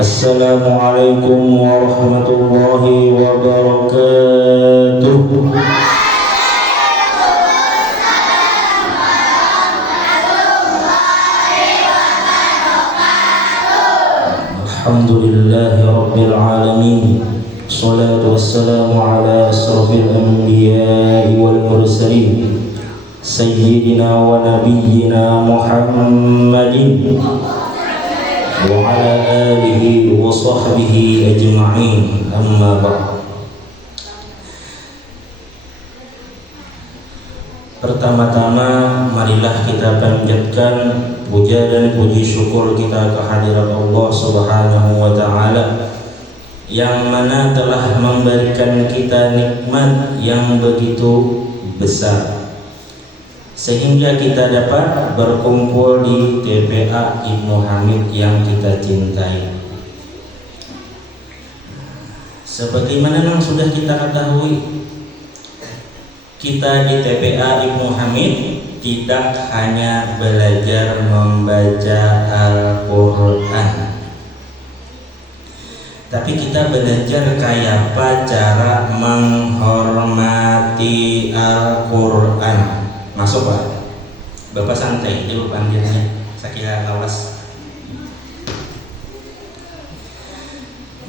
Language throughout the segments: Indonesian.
Assalamualaikum warahmatullahi wabarakatuh. Alhamdulillahi rabbil alamin. Salatu wassalamu ala asrafil anbiya'i wal mursalin Sayyidina wa nabiyyina Muhammadin wa ala alihi wa sahbihi ajma'in, amma ba'd. Pertama-tama marilah kita panjatkan puja dan puji syukur kita kehadirat Allah Subhanahu wa ta'ala, yang mana telah memberikan kita nikmat yang begitu besar sehingga kita dapat berkumpul di TPA Ibnu Hamid yang kita cintai. Sebagaimana yang sudah kita ketahui, kita di TPA Ibnu Hamid tidak hanya belajar membaca Al-Quran, tapi kita belajar kayak apa cara menghormati Al-Quran. Masuk Pak, Bapak santai dulu panggilnya, saya kira awas.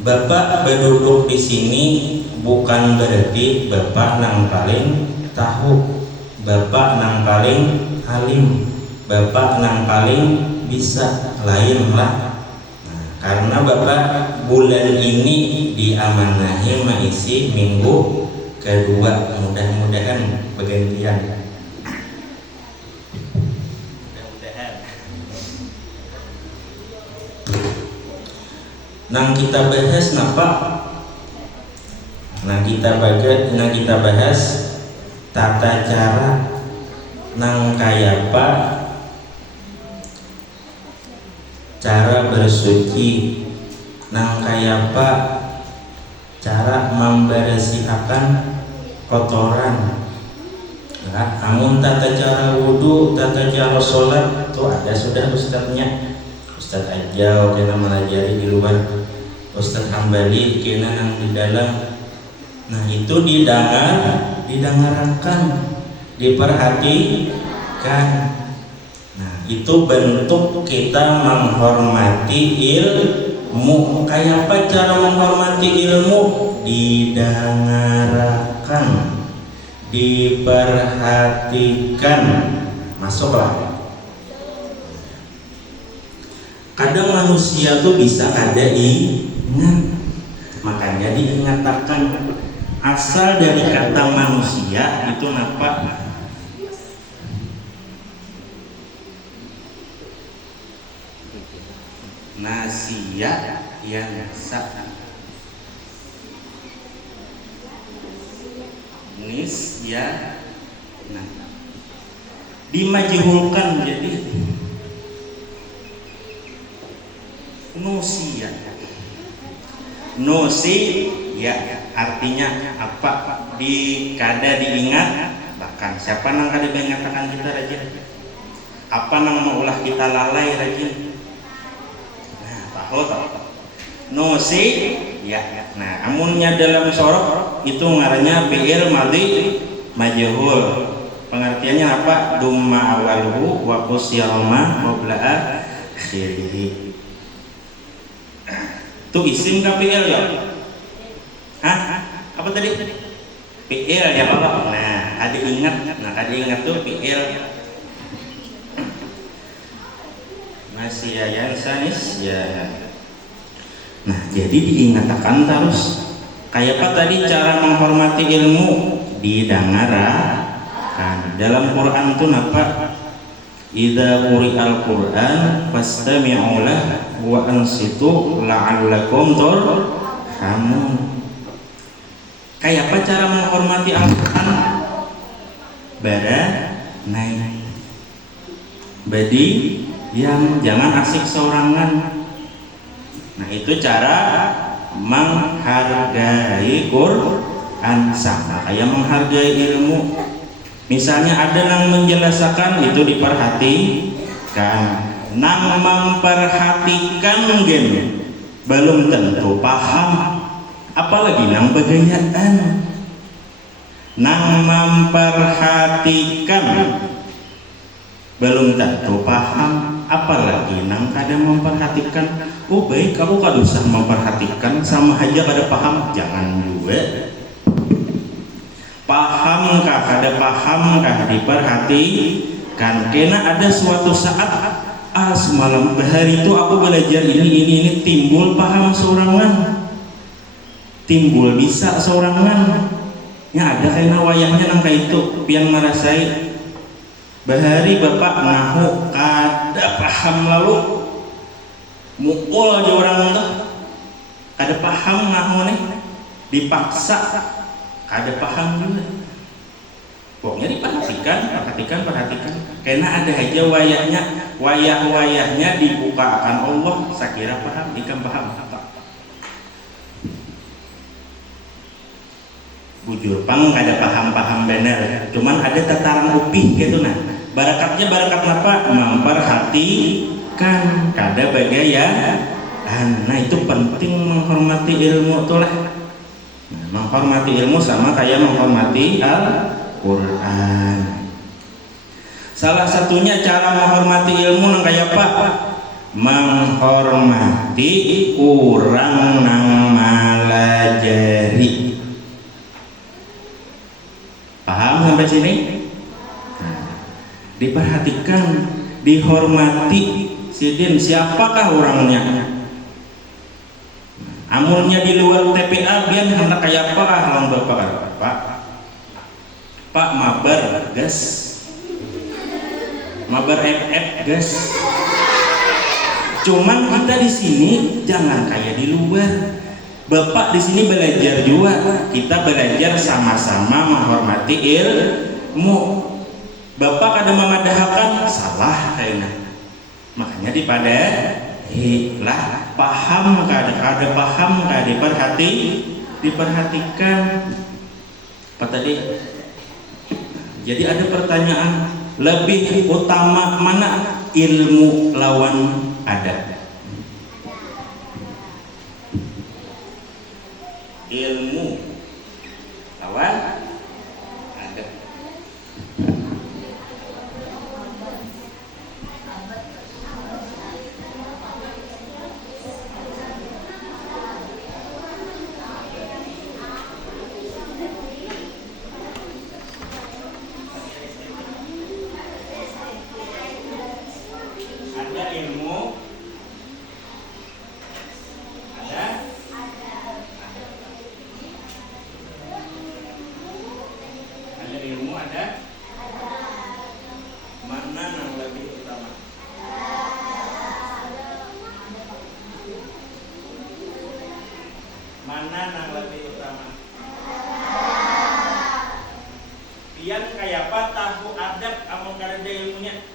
Bapak berduduk di sini bukan berarti Bapak nang paling tahu, Bapak nang paling alim, Bapak nang paling bisa, lain lah. Nah, karena Bapak bulan ini diamanahi mengisi minggu kedua, mudah-mudahan pergantian. Nang kita bahas napa? Nang kita bahas tata cara nang kaya apa cara bersuci, nang kaya apa cara membersihkan kotoran. Nah, amun tata cara wudu, tata cara sholat tuh ada sudah ustadznya. Ustadz Ajau kena melajari di luar, Ustadz Hambali kena nang di dalam. Nah itu didengarkan, diperhatikan. Nah itu bentuk kita menghormati ilmu. Kayak apa cara menghormati ilmu? Didengarkan, diperhatikan. Masuklah. Kadang manusia tuh bisa kada ingat, makanya diingatkan. Asal dari kata manusia itu apa? Nasia yansa, nisya, nah dimajhulkan jadi nusia. Nusi ya artinya apa? Kada diingat, bahkan siapa nang kada diingatkan kita rajin? Apa nang maulah kita lalai rajin? Nah, tahu. Nusi ya. Nah, amunnya dalam sorok itu ngarannya fi'il madhi majhul. Pengertiannya apa? Dumma awaluhu wa qusyarama qabla akhirih. Itu isim ke fi'il ya? Hah? Apa tadi? Fi'il ya Bapak? Nah, ada ingat. Nah, ada ingat tuh fi'il. Masih ya sanis ya. Nah, jadi diingatkan terus. Kayak apa tadi cara menghormati ilmu? Didengarkan. Dalam Quran itu apa? Idza quri'al Qur'an fastami'u lahu wa ansitu la'allakum turhamun. Kayak apa cara menghormati Al-Quran? Naik badi yang jangan asik seorangan. Nah itu cara menghargai Quran, sama kayak menghargai ilmu. Misalnya ada yang menjelaskan itu diperhatikan, nang memperhatikan gen belum tentu paham, apalagi nang begayaan, nang memperhatikan belum tentu paham, apalagi nang kada memperhatikan. Oh baik, kamu kada usah memperhatikan, sama aja kada paham. Jangan juga paham kah kada paham kah diperhatikan. Karena ada suatu saat semalam bahari itu aku belajar ini timbul paham seorangan, timbul bisa seorangan. Ya ada kena wayahnya nang kayak itu pian merasai bahari bapak nahu kada paham lalu mukul aja orang tuh kada paham nahu nih dipaksa kada paham juga. Pokoknya perhatikan karena ada aja wayahnya dibukakan Allah, saya kira paham, ikan paham apa bujur pang kada paham bener, cuman ada tataran upih gitu. Nah barakatnya barakat apa? Memperhatikan kada bagaya. Nah itu penting menghormati ilmu tuh lah. Menghormati ilmu sama kayak menghormati Al-Quran. Salah satunya cara menghormati ilmu nang kayak apa? Menghormati orang nang malajari. Paham sampai sini? Nah, diperhatikan, dihormati. Sidin siapakah orangnya? Amunnya di luar TPA biar hendak kayak apa lawan bapak? Pak mabar gas, mabar FF gas. Cuman kita di sini jangan kayak di luar. Bapak di sini belajar juga, kita belajar sama-sama menghormati ilmu. Bapak kada memadahkan, salah kayaknya. Makanya lah paham kada paham kada diperhatikan. Apa tadi? Jadi ada pertanyaan, lebih utama mana ilmu lawan adab? Ilmu lawan adab. Mana yang lebih utama? Pian kayak apa tahu adab amun kada ilmunya?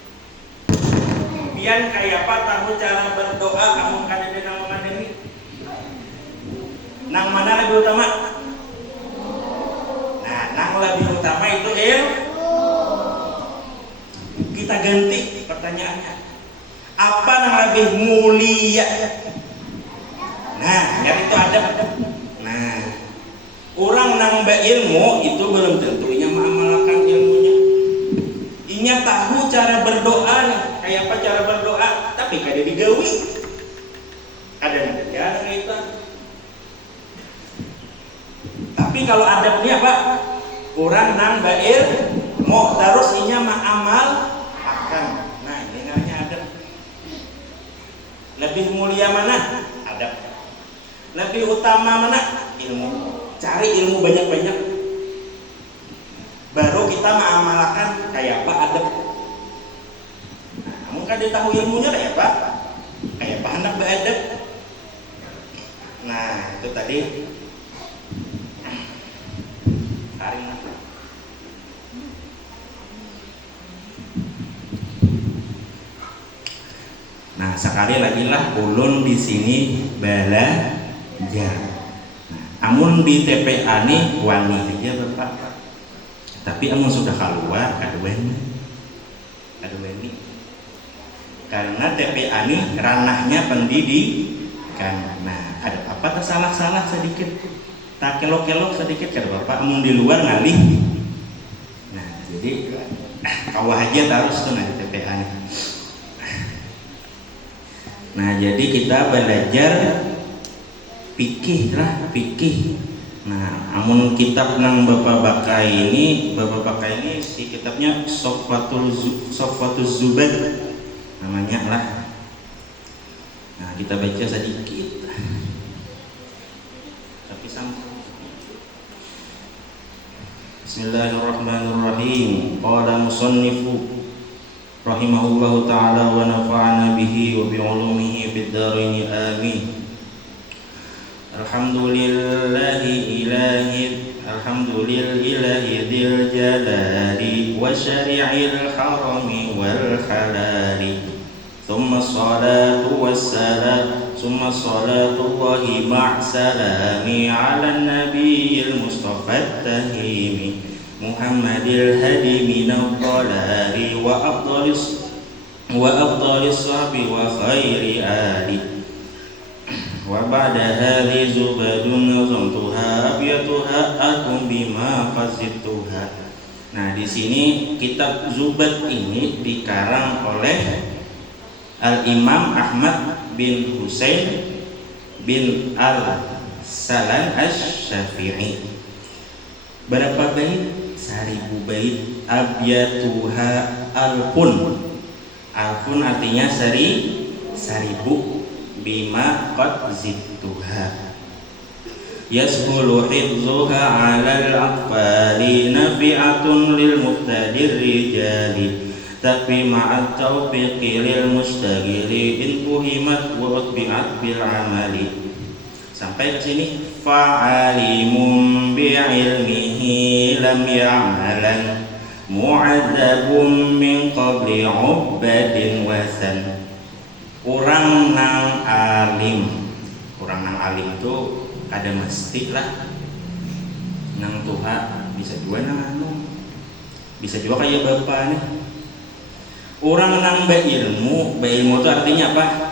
Pian kayak apa tahu cara berdoa amun kada ada nama mandiri? Nang mana lebih utama? Nah, nang lebih utama itu kita ganti pertanyaannya. Apa yang lebih mulia? Nah, yang itu adab. Nah, orang nang berilmu itu belum tentunya mengamalkan ilmunya. Inya tahu cara berdoa nih, kayak apa cara berdoa, tapi kada digawi. Ada negara kayak itu. Tapi kalau adabnya apa? Orang nang berilmu terus inya mengamal akan. Nah, ini namanya adab. Lebih mulia mana? Adab. Lebih utama mana? Ilmu. Cari ilmu banyak-banyak, baru kita mengamalkan kayak apa adab. Nah, kamu kan dia tahu ilmunya kayak apa hendak beradab. Nah itu tadi hari. Nah sekali lagi lah ulun di sini belajar. Amun di TPA nih wani aja bapak, tapi amun sudah keluar adueni, karena TPA nih ranahnya menyampaikan. Nah, ada apa tak salah-salah sedikit, tak kelok-kelok sedikit kada bapak, mun di luar ngalih. Nah, jadi kawah aja terus tuh nah TPA nih. Nah, jadi kita belajar fikih lah, fikih. Nah, amun kitab nang Bapak Bakai ini si kitabnya Sofwatul Zubad namanya lah. Nah, kita baca sedikit. Tapi sampai Bismillahirrahmanirrahim. Qala musannifu rahimahullahu ta'ala wa nafa'ana bihi wa bi'ulumihi fid dharain amin. Alhamdulillahi dzil jalali wa syari'il harami wal halali. Thumma salatu Allahi ma'salami ala nabiyil mustafa tahimi Muhammadil hadi minal dhalali wa afdalis sahbi wa khairi ali. Wa ba'da hadhi zubadun nazamtuha abiyatuha akum bima qasituha. Nah, di sini kitab Zubad ini dikarang oleh Al-Imam Ahmad bin Husain bin Al-Salan Asy-Syafi'i. Berapa bait? 1000 bait. Abiyatuha alfun. Alfun artinya 1000. Bima qad zidtuha yashulu hifzuha 'alal aqfali nafi'atun lil muqtadir rijali tapi ma'at taufiqi lil mustaghili in fuhimat wa utbi'at bil amali. Sampai ke sini fa'alimun bi'ilmihi lam ya'malan mu'adzabun min qabli 'ubadin wasan. Orang nang alim itu kada mesti lah nang Tuhan, bisa juga nang anu, bisa juga kayak bapak nih. Orang nang beilmu itu artinya apa?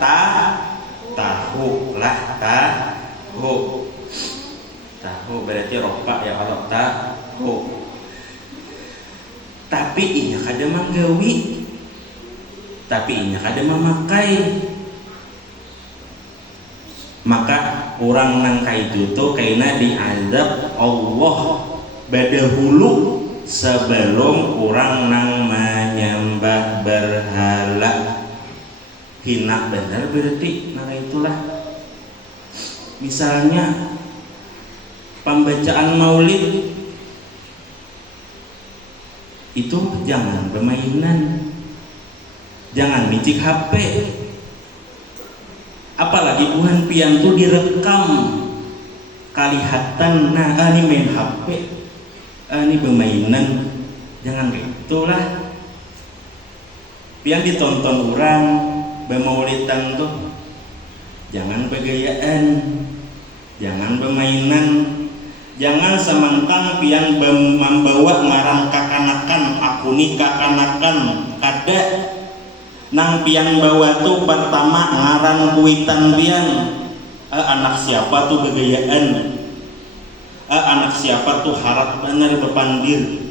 Tahu berarti ropa ya kalau tahu, tapi inya kada manggawi, tapi inya kada memakai. Maka orang nang kaitu tuh kaina diazab Allah badahulu sebelum orang nang menyembah berhala. Hina benar berarti nah itulah. Misalnya pembacaan maulid itu jangan permainan, jangan micik HP, apalagi buhan pian tuh direkam kalihatan. Nah, ini main HP, ini permainan, jangan gitulah. Pian ditonton orang bermaulidan tuh jangan begayaan, jangan permainan, jangan semangkang pian membawa ngarang kakanakan, aku nih kakanakan kada. Nang pian bawa tuh pertama ngaran kuitan pian, anak siapa tuh begayaan, anak siapa tuh harap bener bepandir.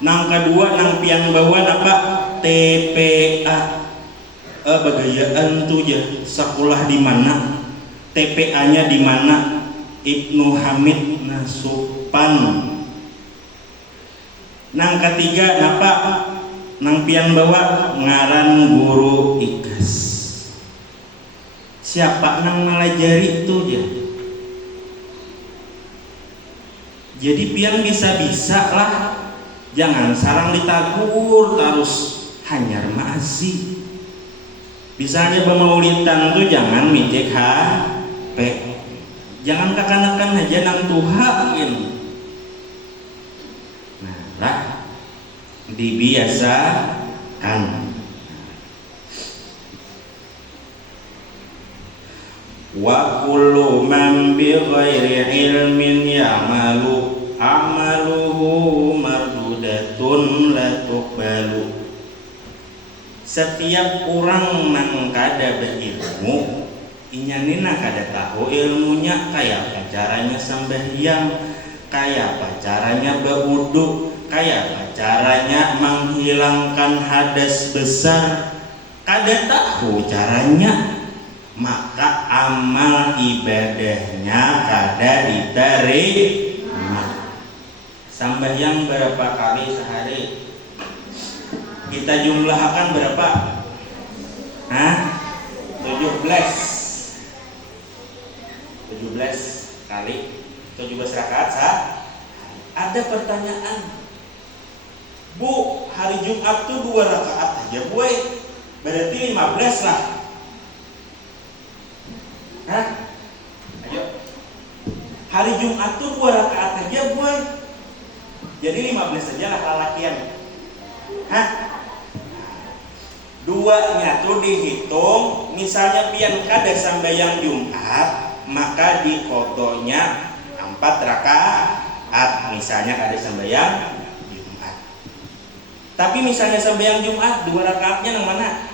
Nang kedua nang pian bawa apa? TPA, begayaan tuh ya sekolah di mana, TPA-nya di mana, Ibnu Hamid Nasupan. Nang ketiga apa? Nang pian bawa ngaran guru ikas. Siapa nang malajari itu ya? Jadi pian bisa-bisa lah, jangan sarang ditagur terus hanyar maasi. Bisa aja pemaulidan tuh jangan mijek HP, jangan kakanakan aja nang Tuhan. Nah lah, dibiasakan. Wa kullu man bi ghairi ilmin ya'malu amaluhu mardudatun la tuqbalu. Setiap orang nang kada berilmu Inyanina kada tahu ilmunya, kayak apa caranya sembahyang, kayak apa caranya berwudu, kayak apa caranya menghilangkan hadas besar, kada tahu caranya, maka amal ibadahnya kada diterima. Sembahyang berapa kali sehari? Kita jumlahkan berapa? 17 kali 17 rakaat sah. Ada pertanyaan, Bu, hari Jumat tuh 2 rakaat aja, Bu. Berarti 15 lah. Ayo. Hari Jumat tuh 2 rakaat aja, Bu. Jadi 15 aja lah lalakian. Duanya tuh dihitung, misalnya pian kada sambayang Jumat, maka dikotonya 4 rakaat, misalnya kada sambayang Jumat. Tapi misalnya sambayang Jumat 2 rakaatnya nang mana?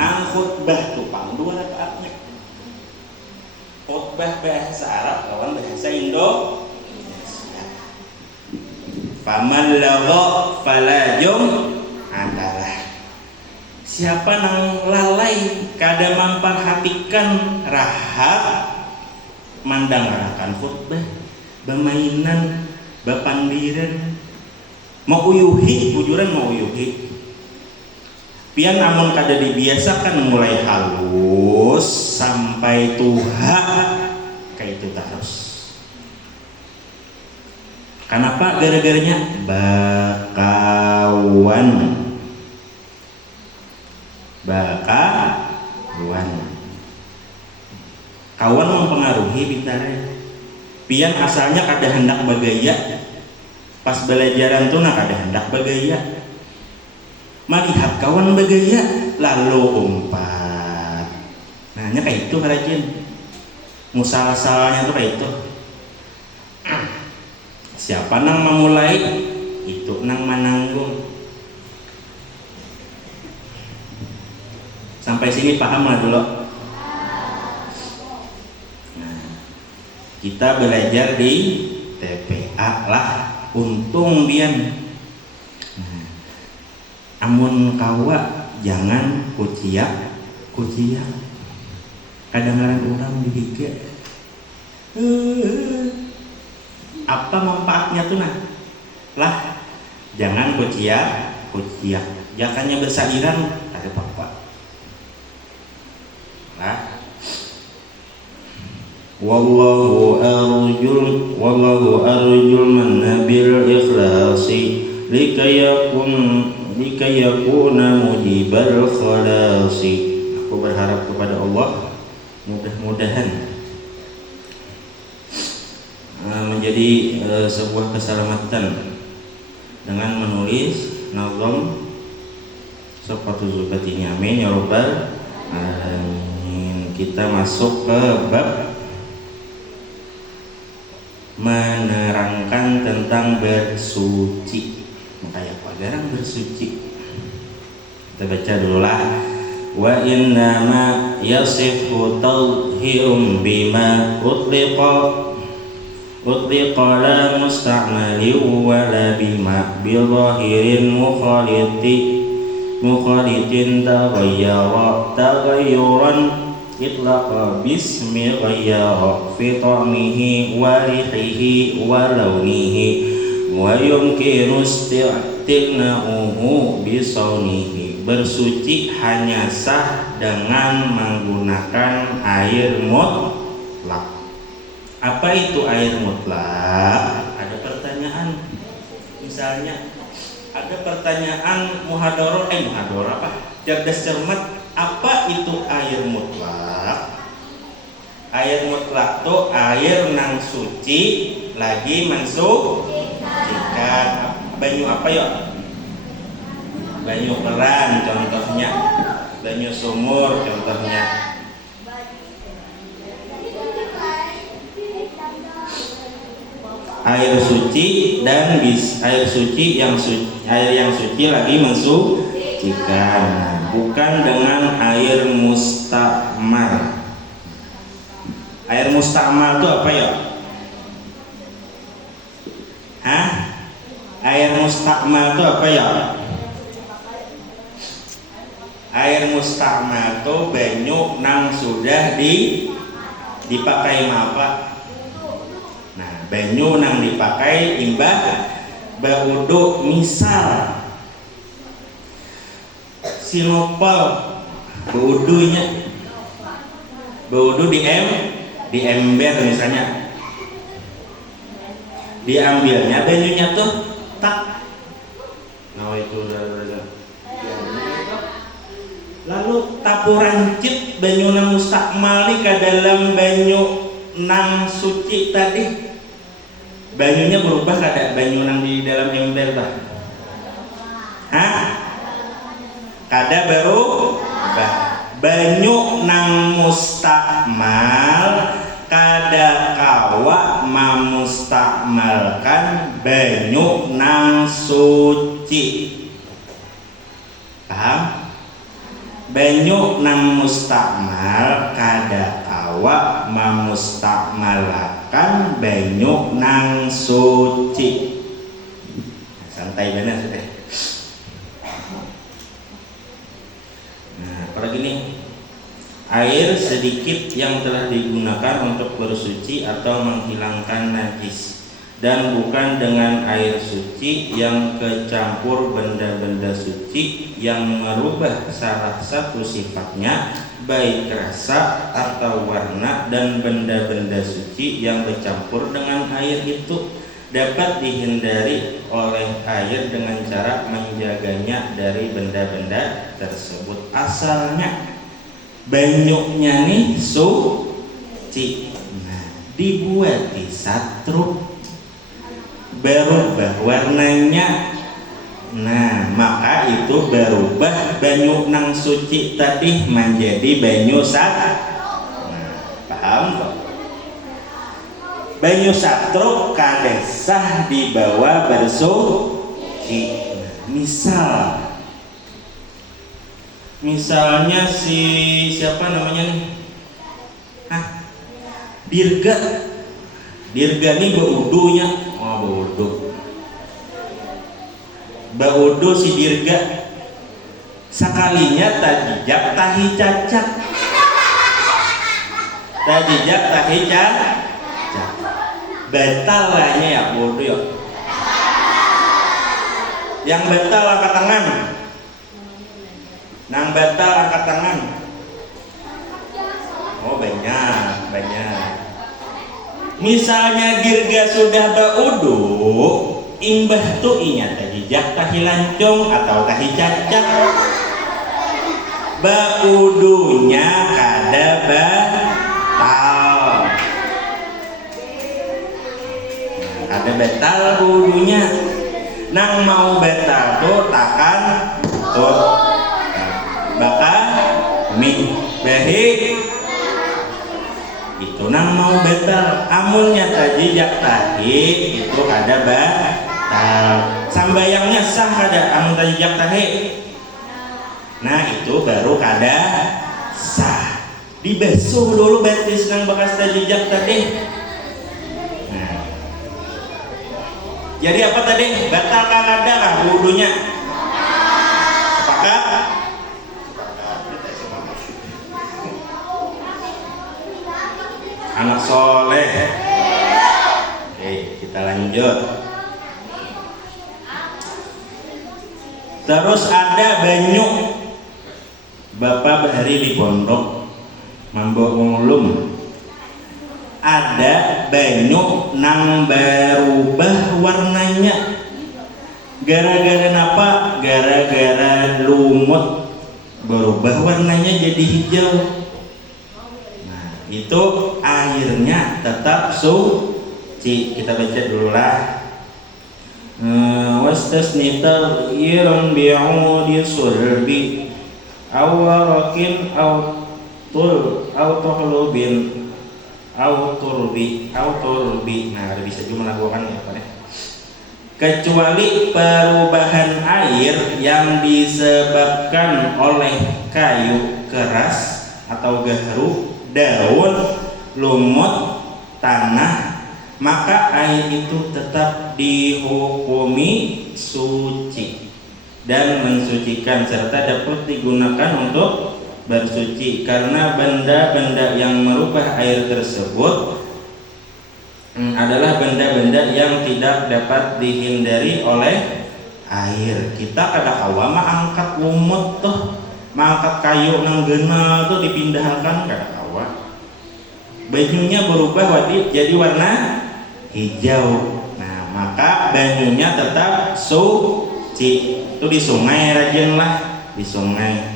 Nang khutbah tupang 2 rakaatnya. Khutbah bahasa Arab lawan bahasa Indonesia. Faman lagha fala adalah siapa nang lalai kada memperhatikan rahab mandangarakan khutbah, bermainan, bapandiran, mau uyuhi, bujuran mau uyuhi. Pian namun kada dibiasakan mulai halus sampai tuha kayak itu terus. Kenapa? Gara-garanya bakawan. Kawan mempengaruhi bitare. Pian asalnya kada hendak bagaya, pas belajaran tuh kada hendak bagaya. Melihat kawan bagaya lalu umpat. Nanya kayak itu rajin. Musal-salnya tuh kayak itu. Siapa nang memulai itu nang menanggung. Sampai sini paham lah dulu. Nah, kita belajar di TPA lah, untung bian. Nah, amun kawa jangan kuciak. Kadang-kadang orang dihiga. Apa manfaatnya tuh nah? Lah, jangan kuciak. Jangannya bersairan ada apa-apa. Wallahu arjul manna bil ikhlasi likayakuna mujibal khalasi. Aku berharap kepada Allah mudah-mudahan menjadi sebuah keselamatan dengan menulis nazam Sofatu Zubati ini, amin ya rabbal alamin. Kita masuk ke bab menerangkan tentang bersuci. Makanya apa garang bersuci? Kita baca dulu lah. Wa innama yasifu tawhirum bima utliqa la musta'mali wa la bima bizahirin mukhalitin taghayyuran itlaqa bismi ghayyara fi ta'mihi wa rihihi wa launihi wa yumkinu isti'tina'uhu bisawnihi. Bersuci hanya sah dengan menggunakan air mutlak. Apa itu air mutlak? Ada pertanyaan. Misalnya ada pertanyaan muhadharah apa? Cerdas cermat, apa itu air mutlak? Air mutlak tuh air nang suci lagi mensucikan. Banyu apa ya? Banyu keran contohnya, banyu sumur contohnya. Air suci dan air suci yang suci lagi mensucikan, bukan dengan air mustakmal itu apa ya? Hah? Air mustakmal itu apa ya? Air mustakmal itu banyu nang sudah dipakai apa? Nah, banyu nang dipakai imbah baudu. Misal sinopel baudu di ember misalnya, diambilnya banyunya tuh tak, nah itu lalu tapurancit banyu nang mustakmal ke dalam banyu nang suci tadi, banyunya berubah kada banyu nang di dalam ember tak? Hah? Kada berubah. Banyu nang mustakmal kada kawa memustakmalkan banyu nang suci. Paham? Banyu nang mustakmal kada kawa memustakmalkan banyu nang suci. Santai benar sudah. Nah, apalagi nih, air sedikit yang telah digunakan untuk bersuci atau menghilangkan najis, dan bukan dengan air suci yang kecampur benda-benda suci yang merubah salah satu sifatnya, baik rasa atau warna, dan benda-benda suci yang bercampur dengan air itu dapat dihindari oleh air dengan cara menjaganya dari benda-benda tersebut. Asalnya banyunya nih suci, nah dibuat di satruk, berubah warnanya, nah maka itu berubah banyu nang suci tadi menjadi banyu satruk. Nah, paham kok? Banyu satruk kada sah dibawa bersuci. Misalnya si siapa namanya nih? Dirga nih baudunya, baudu si Dirga sekalinya tajijak tahi cacak, batal lahnya ya baudu ya. Yang batal angkat tangan. Nang batal angkat tangan. Oh banyak. Misalnya Dirga sudah baudu, imbah tu inya tajijak tahi lancung atau tahi cacak, baudunya kada batal. Kada batal baudunya. Nang mau batal tuh takan tuh bakal mie bahi itu nang mau batal. Amunnya tajijak tahi itu kada batal. Sambayangnya sah kada amun tajijak tahi, nah itu baru kada sah. Dibasuh dulu betis nang bekas tajijak tadi. Jadi apa tadi? Batal kah kada kah wudunya? Sepakat? Anak soleh. Oke, kita lanjut. Terus ada banyu. Bapak bahari di pondok Mambongulum. Ada banyu nang berubah warnanya. Gara-gara apa? Gara-gara lumut berubah warnanya jadi hijau. Nah, itu airnya tetap suci. Kita baca dulu lah. Wastasnital iran bi'udi sulbi awarakin autohlubin auturbi. Nah, bisa juga melakukan apa deh? Kecuali perubahan air yang disebabkan oleh kayu keras atau gaharu, daun lumut tanah, maka air itu tetap dihukumi suci dan mensucikan serta dapat digunakan untuk bersuci, karena benda-benda yang merubah air tersebut adalah benda-benda yang tidak dapat dihindari oleh air. Kita kada kawa mah angkat lumut tuh, mangkat kayu nang geuna tuh dipindahkan kada kawa. Bajunya berubah jadi warna hijau. Nah, maka bajunya tetap suci. Itu di sungai rajin lah, di sungai.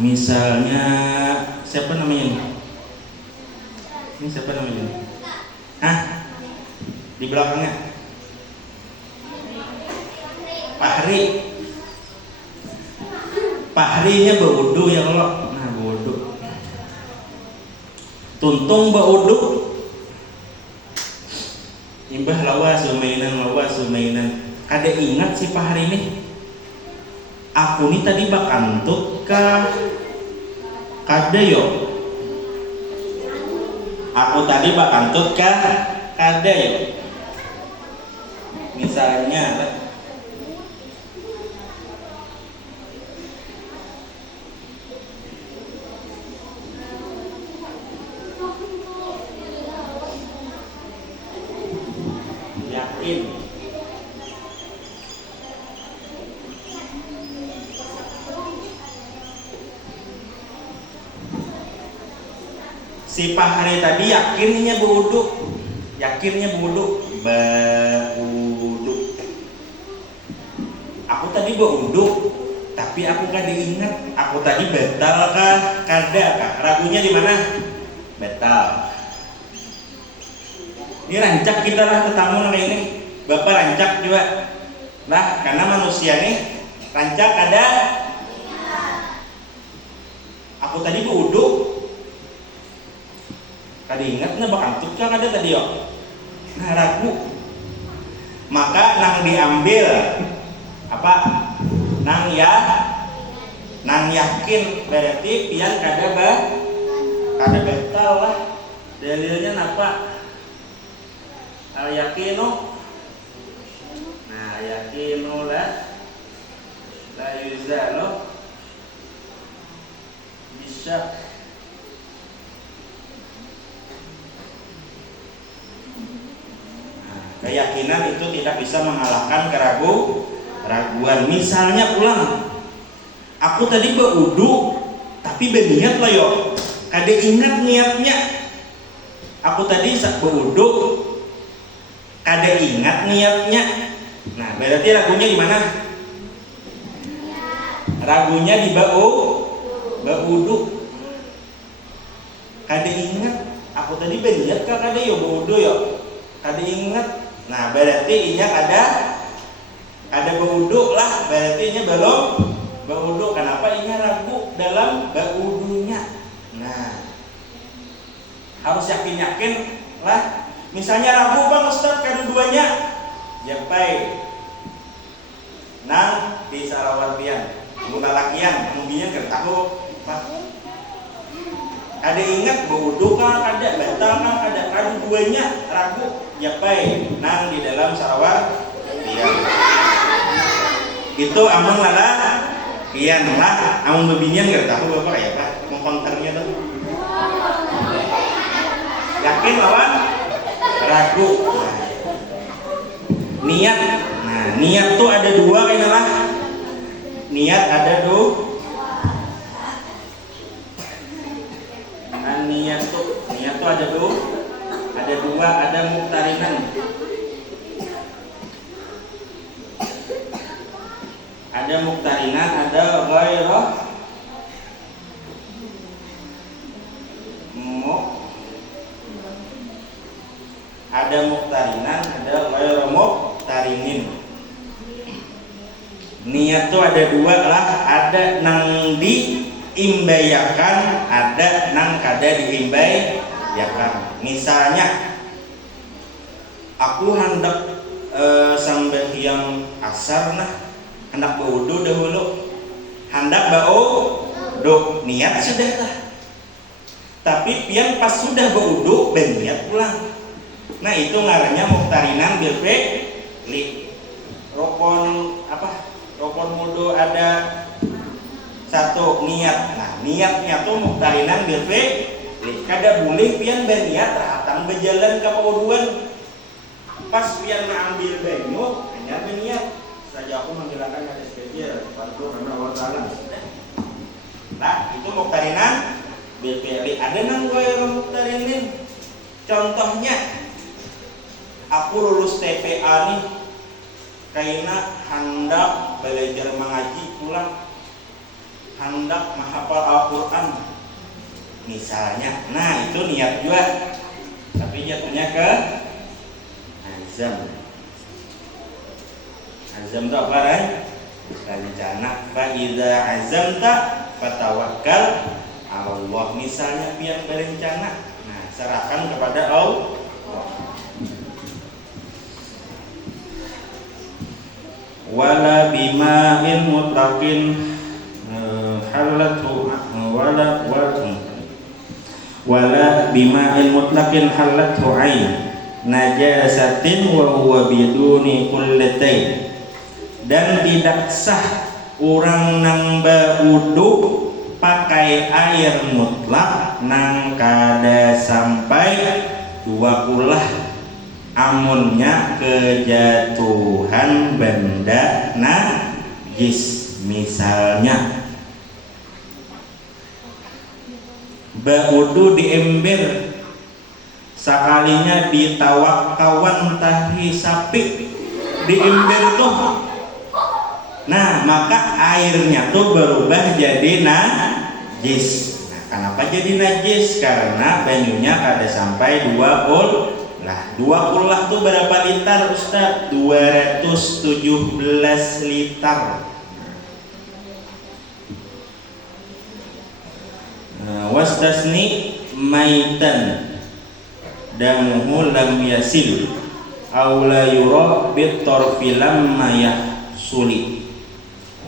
Misalnya siapa namanya? Ini siapa namanya? Hah? Di belakangnya? Pahri. Pahrinya baudu ya Allah. Nah, baudu. Tuntung baudu. Imbah lawa sumainan. Kada ingat si Pahri ini. Aku nih tadi bakantut kah? Kada yo. Aku tadi bakantut kah? Kada yo. Misalnya yakin. Si Pahri tadi yakinnya berwudu, berwudu. Aku tadi berwudu, tapi aku gak diingat. Aku tadi batal kah? Kada kah? Ragunya di mana? Batal. Ini rancak kita lah tetamu kayak ini. Bapak rancak juga. Lah, karena manusia nih rancak kada. Aku tadi berwudu. Kada ingat na bakantut ka kada tadi yo. Nah, ragu. Maka nang diambil apa? Nang yakin berarti pian kada batal lah. Dalilnya napa? Al yakinu. Nah, yakinu la yuzalu bisyak. Keyakinan itu tidak bisa mengalahkan keraguan. Misalnya ulang, aku tadi berwudu tapi berniat lah yo, kada ingat niatnya. Aku tadi berwudu kada ingat niatnya. Nah, berarti ragunya di mana? Ragunya di berwudu. Kada ingat. Aku tadi berniat kah kada yo berwudu yo? Kada ingat. Nah, berarti inya ada berwudu lah, berarti inya belum berwudu. Kenapa inya ragu dalam berwudunya? Nah, harus yakin lah. Misalnya ragu bang Ustaz kedua-duanya, japai nang di Sarawatian, mula lakian, mungkinnya kertahu pak. Ada ingat berwudu kah kada, batal kah kada, kedua-duanya ragu. Japai nang di dalam Sarawak pian. Itu amang lala pian lah, amang bebinian nggak tahu bapak ya pak, mengkonternya tuh. Yakin lawan ragu. Niat, nah niat tuh ada dua kayaknya lah. Niat ada dua. Nah, niat tuh ada dua. Ada dua, ada muktarinan. Ada muktarinan, ada ghairah ada muktarinan, ada ghairah muktarinin. Niat tuh ada dua lah, ada nang diimbayakan, ada nang kada diimbayakan. Misalnya aku hendak sambahyang asar hendak berwudu dahulu, hendak berwudu, niat sudah lah. Tapi pian pas sudah berwudu berniat pulang. Nah itu ngarannya muhtarinan bil fi'li. Rukun wudu ada satu niat. Nah niatnya tuh muhtarinan bil fi'li. Kada boleh pian berniat datang berjalan ke wuduan. Pas pian mengambil banyu hanya berniat. Saja aku menghilangkan hadis kecil bantu karena Allah Taala. Nah itu muhtarinan bil fi'li. Ada nang gue muhtarinin. Contohnya aku lulus TPA nih, kaina hendak belajar mengaji pulang, hendak menghafal Al-Quran misalnya. Nah itu niat juga, tapi jatuhnya ke azam. Azam itu apa kan? Rencana. Fa idza azamta fatawakkal Allah. Misalnya pian berencana, nah serahkan kepada Allah. Wala bima'in mutlaqin halatu wala bima'in mutlaqin halatu ain najasatin wa huwa biduni kullatain. Dan tidak sah orang nang berwudu pakai air mutlak nang kada sampai 2 kulah, amunnya kejatuhan benda najis. Misalnya berwudu di ember, sekalinya ditawak kawan tahi sapi di ember tuh, nah maka airnya tuh berubah jadi najis. Nah kenapa jadi najis? Karena banyunya kada sampai 2 kul. Nah 2 kulah tuh berapa liter Ustaz? 217 liter. Wastasni maitan damuhu lam yasil aw la yura bit tarfi lamma yahsuli.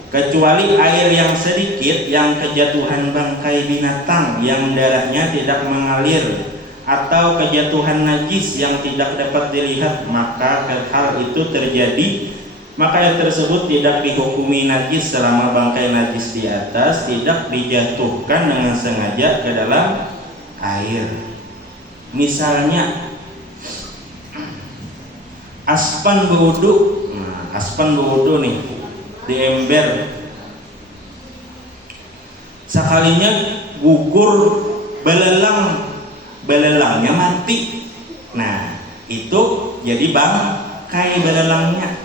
Kecuali air yang sedikit yang kejatuhan bangkai binatang yang darahnya tidak mengalir, atau kejatuhan najis yang tidak dapat dilihat, maka hal itu terjadi, maka yang tersebut tidak dihukumi najis selama bangkai najis di atas tidak dijatuhkan dengan sengaja ke dalam air. Misalnya aspan berwudu, aspan berwudu nih di ember, sekalinya gugur belelangnya mati. Nah itu jadi bangkai belelangnya,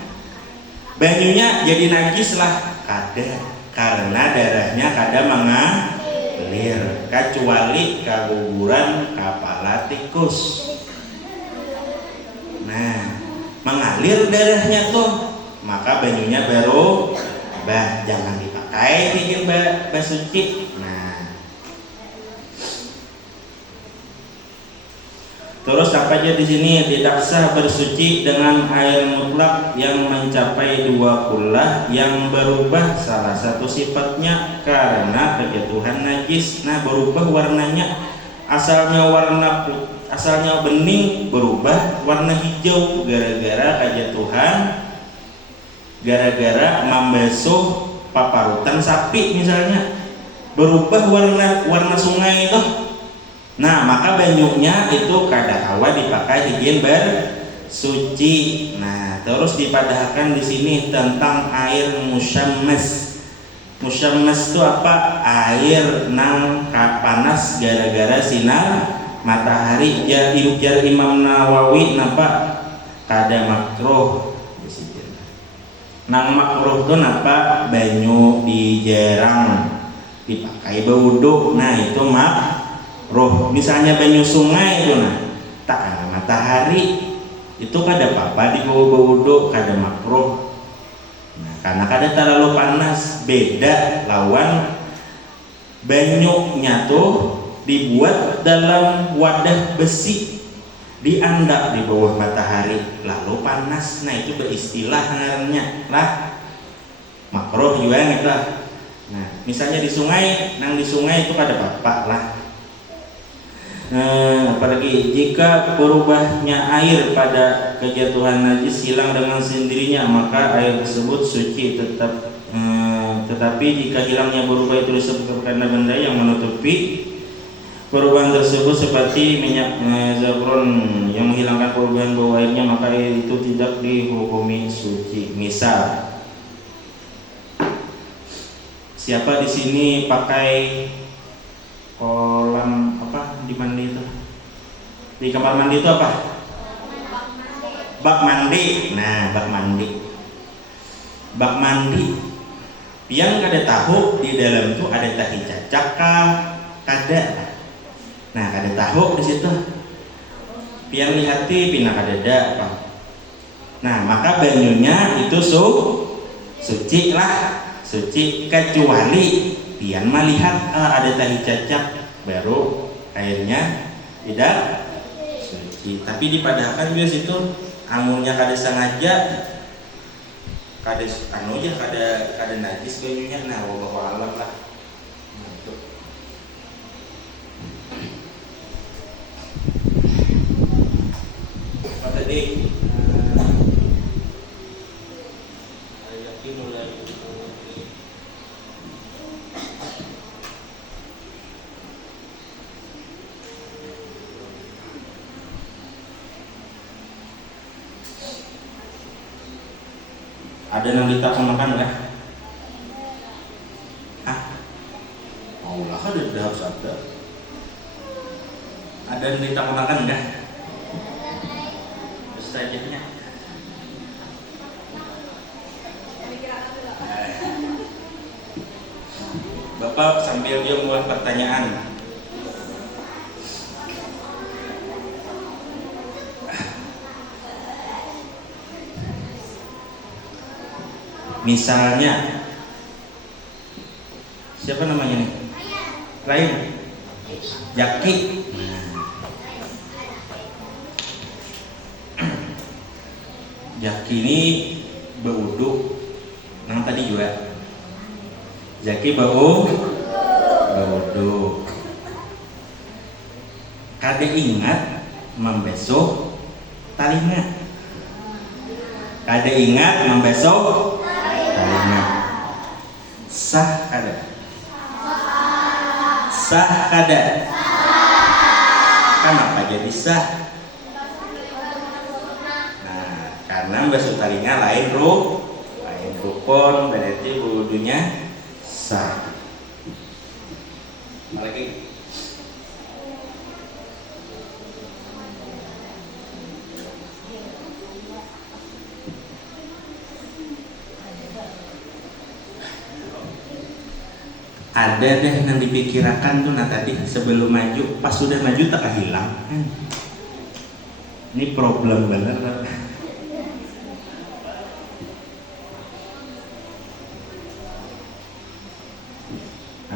banyunya jadi najis lah kada, karena darahnya kada mengalir, kecuali keguguran kepala tikus. Nah mengalir darahnya tuh, maka banyunya baru jangan dipakai bikin basuci. Terus apa aja di sini? Tidak sah bersuci dengan air mutlak yang mencapai 2 kulah yang berubah salah satu sifatnya karena kejatuhan najis. Nah berubah warnanya, asalnya bening berubah warna hijau gara-gara kejatuhan, gara-gara membasuh paparutan sapi misalnya, berubah warna sungai itu. Nah maka banyunya itu kada hawa dipakai higien bersuci. Nah terus dipadahkan di sini tentang air musyammas. Musyammas itu apa? Air nang panas gara-gara sinar matahari. Jar Imam Nawawi napa kada makruh. Nang makruh itu napa? Banyu dijarang dipakai berwudu. Nah itu roh. Misalnya banyu sungai itu tak kena matahari itu kada apa-apa di wudu, kada makruh. Nah, karena kada terlalu panas, beda lawan banyunya tuh dibuat dalam wadah besi. diandak di bawah matahari lalu panas, nah itu beristilah ngarannya lah makruh juga gitu. Nah misalnya di sungai, nang di sungai itu ada bapak lah. Apalagi jika berubahnya air pada kejatuhan najis hilang dengan sendirinya, maka air tersebut suci tetapi jika hilangnya berubah itu disebabkan karena benda yang menutupi perubahan tersebut seperti minyak zafron yang menghilangkan perubahan bau airnya, maka air itu tidak dihukumi suci. Misal, siapa di sini pakai kolam apa di mandi itu? Di kamar mandi itu apa? Bak mandi. Nah, bak mandi. Bak mandi. Yang kada tahu di dalam itu ada tahi cacak kada. Nah, kada tahu di situ. Pian lihati pina kada ada apa. Nah, maka banyunya itu suci lah. Suci kecuali pian melihat ada tahi cacak, baru airnya tidak suci. Tapi dipadahkan juga situ amunnya kada sengaja, kada anu aja kada najis banyunya. Nah, wallahu a'lam lah. Nah, itu. Apa tadi? Ada yang kita makan nggak? Hah? Oh lah, ada harus ada. Ada yang kita makan nggak? Saja. Bapak sambil dia membuat pertanyaan. Misalnya, siapa namanya nih? Lain, Jaki. Jaki ini berwudu, nang tadi juga. Jaki berwudu. Kada ingat membasuh talinya. Kada ingat membasuh talinya. Sah kada? Sah kada? Kenapa jadi sah? Nah, karena membasuh talinya lain rukun, berarti wudunya sah. Lagi. Ada deh yang dipikirkan tuh nah tadi sebelum maju, pas sudah maju tak hilang. Ini problem bener.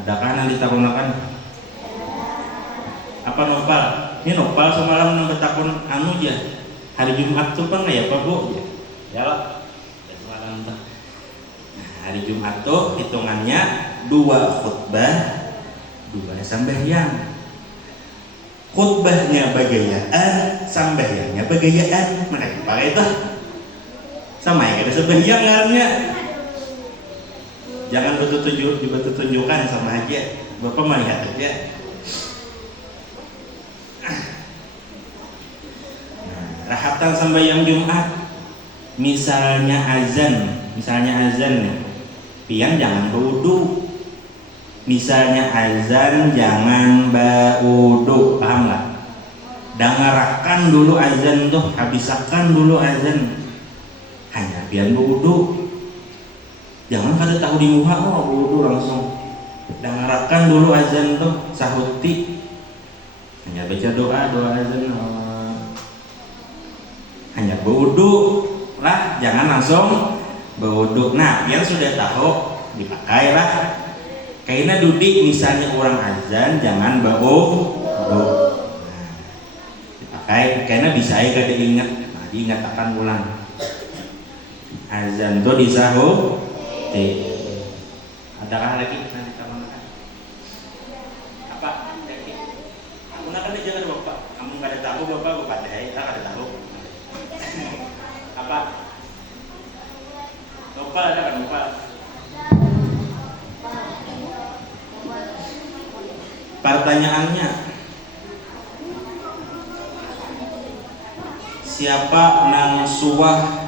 Adakah yang ditakunakan? Apa nopal? Ini nopal semalam nang betakun anu ya. Hari Jumat tuh kan ya Pak Bu? Ya lah. Ya semalam tuh. Nah, hari Jumat tuh hitungannya 2 khutbah, 2 sambahyang. Khutbahnya bagayaan, sambahyangnya bagayaan. Mereka pakai itu sama ya, ada sambahyang ngarannya. Jangan tunjukkan sama aja. Bapak melihat aja. Nah, rahatan sambahyang Jumat. Misalnya azan nih. Pian jangan berwudu. Misalnya azan jangan berwudu, paham nggak? Dengarkan dulu azan tuh, habisakan dulu azan. Hanya pian berwudu. Jangan kada tahu di muka berwudu langsung. Dengarkan dulu azan tuh, sahuti. Hanya baca doa azan. Hanya berwudu lah, jangan langsung berwudu. Nah, pian sudah tahu, dipakailah. Kayaknya dudik misalnya orang azan jangan berwudu. Nah, karena bisa aja kada ingat, nah, diingatkan ulang. Azan tuh disahur. Adakah lagi nanti kamu makan? Apa? Aku nak kan jangan bapak. Kamu kada tahu bapak deh, tak kada tahu. Apa? Lupa ada kan lupa. Pertanyaannya, siapa nang suah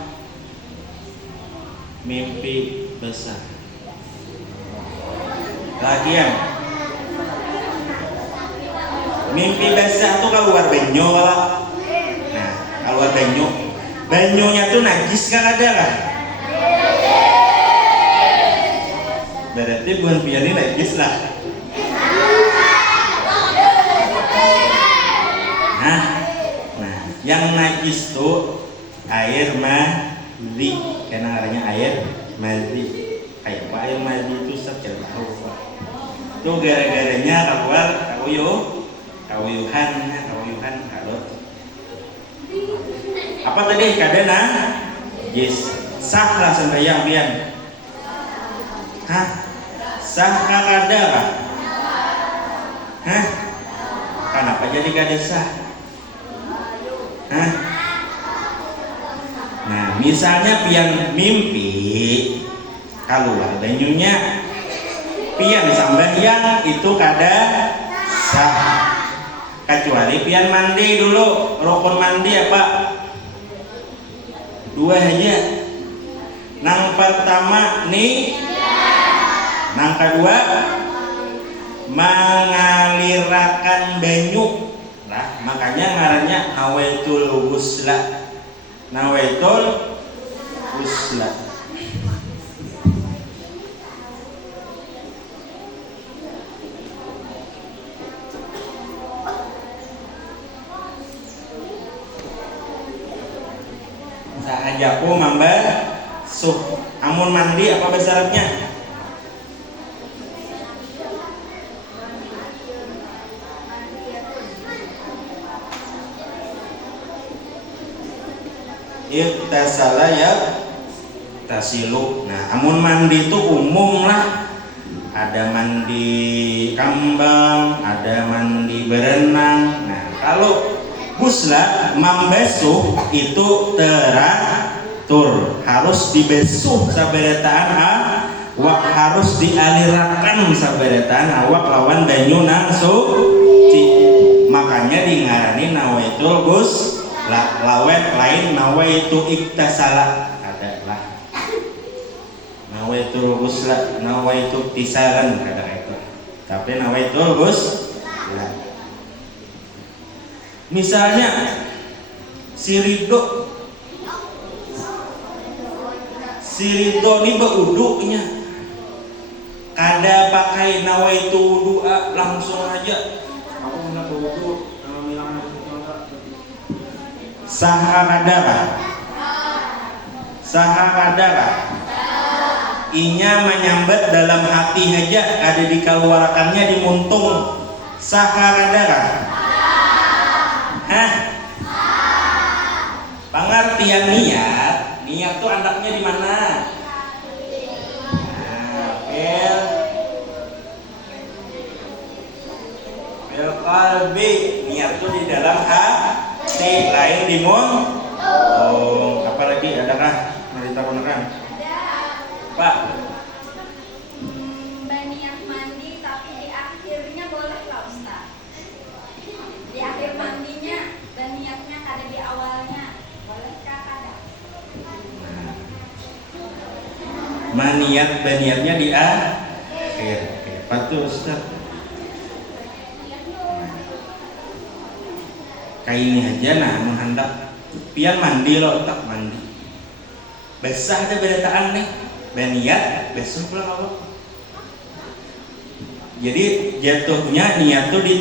mimpi besar? Lagian mimpi besar tuh keluar benyo lah. Nah, keluar benyo, benyonya tuh najis kan ada lah. Berarti bukan piani najis lah. Nah, yang najis tuh air mandi, karena namanya air mandi. Kayak apa air mandi itu saya tahu. Itu gara-garanya keluar kauyuhan kalau. Apa tadi kadena? Yes, sah lah sembahyang pian. Hah? Sah kada lah? Hah? Kenapa jadi kada sah? Hah? Nah, misalnya pian mimpi keluar banyunya, pian sambahyang itu kada sah. Kecuali pian mandi dulu, rukun mandi apa? 2 aja. Nang pertama nih, nang kedua mengalirakan banyu. Nah, makanya ngarannya nawaitul ghusla. Nawaitul ghusla. Sahajaku mambasuh. Amun mandi apa besarnya? Iktasala ya tasilu. Nah, amun mandi itu umum lah. Ada mandi kambang, ada mandi berenang. Nah, kalau ghusla membasuh itu teratur, harus dibesuh saberetaan awak, harus dialirakan saberetaan awak lawan banyu nang suci. Makanya dingarani nawaitul ghusla, lawan lain nawaitu iktasala. Adalah nawaitul ghusla, nawaitu tisalan kata itu. Tapi nawaitul ghusla. Misalnya si Ridho ini beuduknya kada pakai nawaitu wudu'a, langsung aja aku nak berwudu saharadara inya menyambat dalam hati aja, ada dikeluarkannya di muntung saharadara. Pengertian niat tuh anaknya di mana? Fil qalbi, niat tuh di dalam hati, lain di muntung. Apa lagi? Adakah? Mari kita gunakan. Pak. Niat mandi tapi di akhirnya boleh lah Ustaz. Di akhir mandinya dan niatnya ada di awalnya, bolehkah kada? Baniatnya di akhir. Patuh Ustaz. Kayak ini aja nah menghendak pian mandi lo tak mandi. Besar ada bedataan nih. Baniat besok pulang awak. Jadi jatuhnya niat tuh di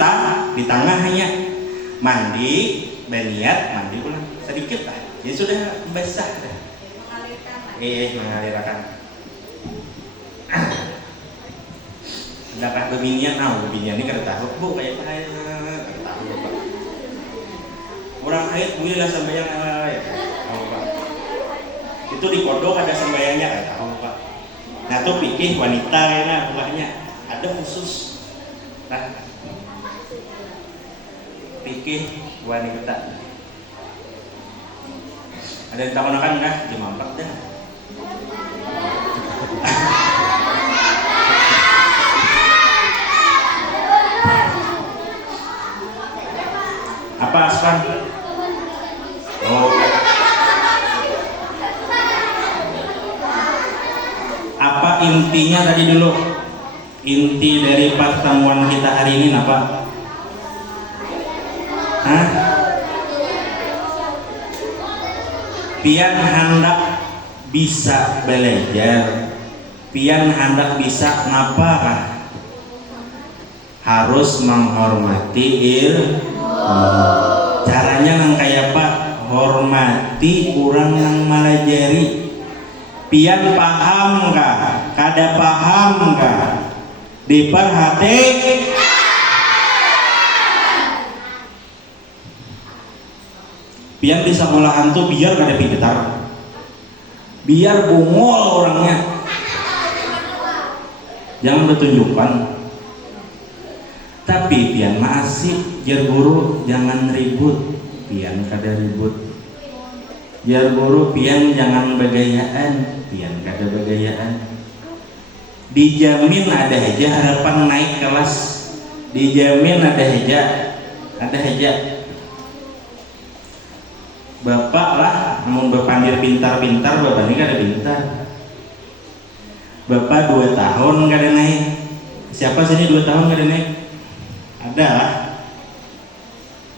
tengahnya. Mandi, baniat, mandi pulang sedikit lah. Jadi sudah besar dah. Mengalirkan. Dapat bebinian, bebinian ini kada tahu bu kayak apa kada tahu bapak. Orang haid boleh lah sembahyang tahu Pak. Itu di kodok ada sembahyangnya tahu Pak. Nah tuh pikir wanita ya buahnya ada khusus. Nah pikir wanita ada yang tahu kan enggak cuma 4 dah. Apa Aspan? Oh. Apa intinya tadi dulu? Inti dari pertemuan kita hari ini apa? Hah? Pian hendak bisa belajar, pian hendak bisa napa? Harus menghormati caranya nang kayak Pak hormati kurang nang malajari. Pian paham kah? Kada paham kah? Diperhati pian di sekolahan tuh biar kada pintar, biar bungol orangnya, jangan ditunjukkan. Tapi pian masih jar guru jangan ribut, pian kada ribut. Jar guru pian jangan begayaan, pian kada begayaan. Dijamin ada aja harapan naik kelas, dijamin ada aja. Bapak lah, namun bapandir pintar-pintar, bapak ini kada pintar. Bapak 2 tahun kada naik. Siapa sini 2 tahun kada naik? Ada lah.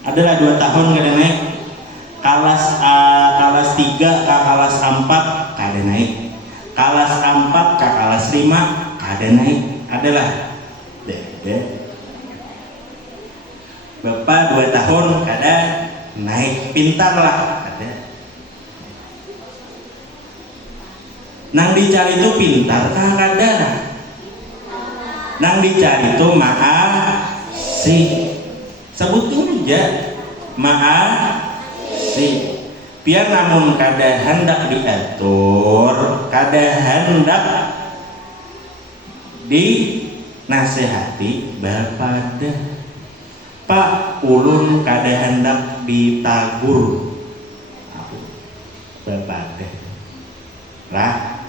Adalah 2 tahun kada naik. Kelas 3 ke kelas 4 kada naik. Kelas 4 ke kelas 5 kada naik. Adalah. Bapak 2 tahun kada naik, pintar lah ada. Nang dicari itu pintar kah kada lah. Nang dicari itu sih sebutin aja sih. Biar namun kada hendak diatur, kada hendak dinasehati bapak dah. Pak ulun kada hendak ditagur bapak deh lah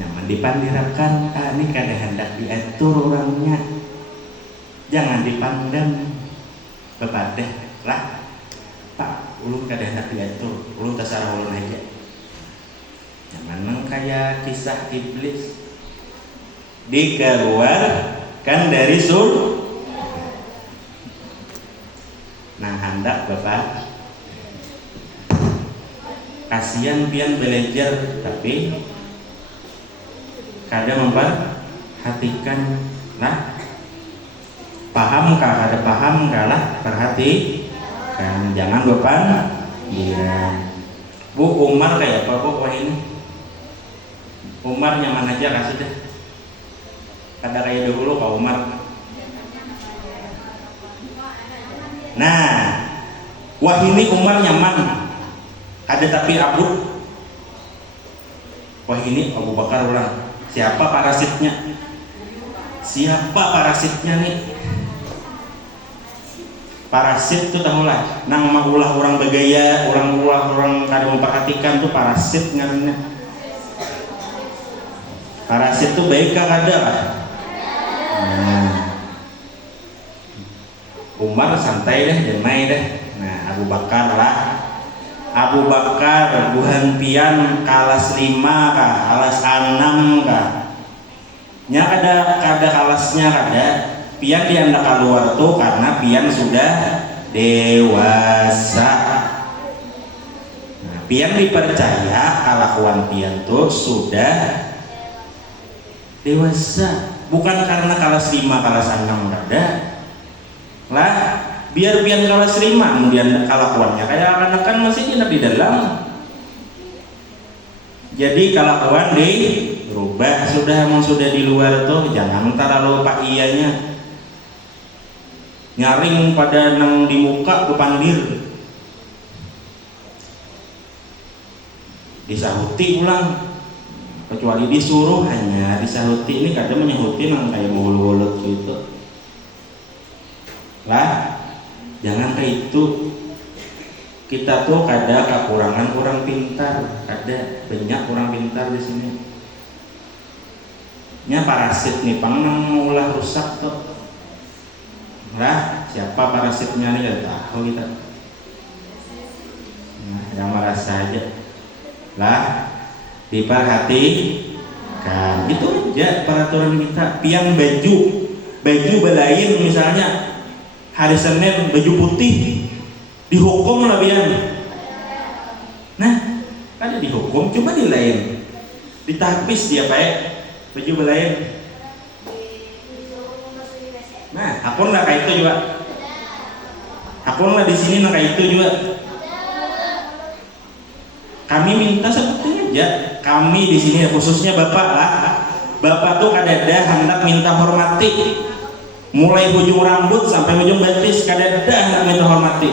nyaman dipandirakan. Ini kada hendak diatur orangnya, jangan dipandang bapak deh lah. Pak ulun kada hendak diatur, ulun terserah ulun aja. Jangan kayak kisah iblis dikeluarkan dari surga. Nah hendak bapak kasihan pian belajar tapi kada memperhatikan lah. Paham kah? Kada paham kah lah, perhatikan, jangan bapak dia. Bu Umar kayak apa bu? Wah ini Umar nyaman aja kasih deh. Kada kayak dulu Pak Umar. Nah, wah ini Umar nyaman, ada tapi Abu. Wah ini Abu Bakar ulang. Siapa parasitnya? Siapa parasitnya nih? Parasit itu tahu lah. Nang ulah orang begaya, orang kada memperhatikan tuh parasit ngarannya. Parasit tuh baik kah kada lah. Umar santai deh, damai deh. Nah Abu Bakar lah. Abu Bakar buhan pian kalas 5 kah, kalas 6 kah? Nya kada kalasnya kada. Pian dianda keluar tuh karena pian sudah dewasa. Nah, pian dipercaya kelakuan pian tuh sudah dewasa, bukan karena kelas 5 kelas 6 kada lah. Biar kelas 5 kemudian kelakuannya kayak anak kan masih di dalam. Jadi kelakuan dirubah, emang sudah di luar tuh jangan terlalu pak iyanya nyaring pada nang di muka depan dir. disahuti ulang, kecuali disuruh hanya disahuti. Ini kadang menyahuti nang kayak mulut gitu lah. Jangan kayak itu. Kita tuh kada kekurangan kurang pintar, ada banyak kurang pintar di sini. Nya parasit nih pang nang ulah rusak tuh lah. Siapa parasitnya nih gak tahu kita. Nah, yang merasa aja lah, diperhatikan. Itu aja peraturan kita. Piang baju belain misalnya hari Senin baju putih dihukum lah piang. Nah, kan dihukum, cuma di lain ditapis dia pakai baju belain. Nah, hakun lah kayak itu juga. Hakun lah di sini lah kayak itu juga. Kami minta seperti aja. Kami di sini khususnya bapak lah. Bapak tuh kadada hendak minta hormati. Mulai ujung rambut sampai ujung batis kadada hendak minta hormati.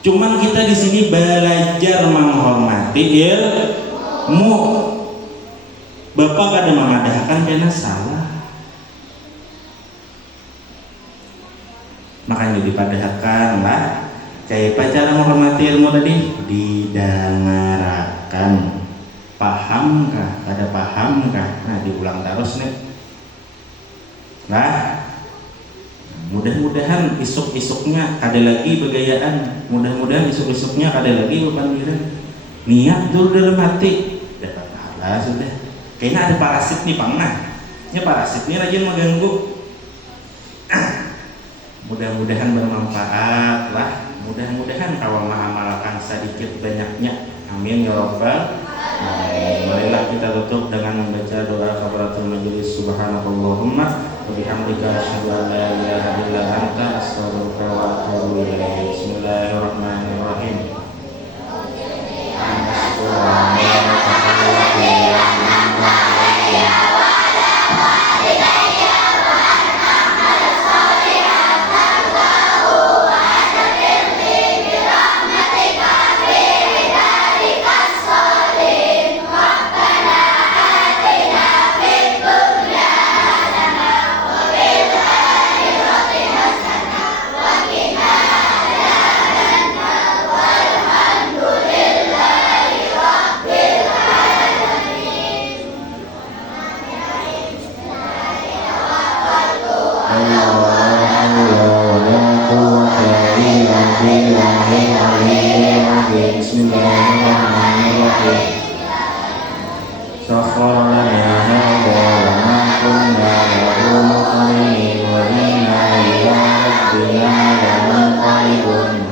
Cuman kita di sini belajar menghormati ilmu. Bapak kada memadahkan karena salah. Makanya dipadahkan lah. Kayak cara menghormati ilmu tadi didengarakan. Pahamkah? Kada pahamkah? Nah, diulang terus nih. Lah, mudah-mudahan isuk-isuknya kada lagi begayaan. Mudah-mudahan isuk-isuknya kada lagi bepandiran. Niat dulu dalam hati, dapat pahala sudah. Kayaknya ada parasit nih pangah. Ini parasit ini rajin mengganggu. Mudah-mudahan bermanfaat lah. Mudah-mudahan kalau mengamalkan sedikit banyaknya. Amin ya rabbal alamin. Marilah kita tutup dengan membaca doa kafaratul majelis. Subhanakallahumma wa bihamdika asyhadu an la ilaha illa anta astaghfiruka wa atubu ilaik. Bismillahirrahmanirrahim. Bismillahirrahmanirrahim.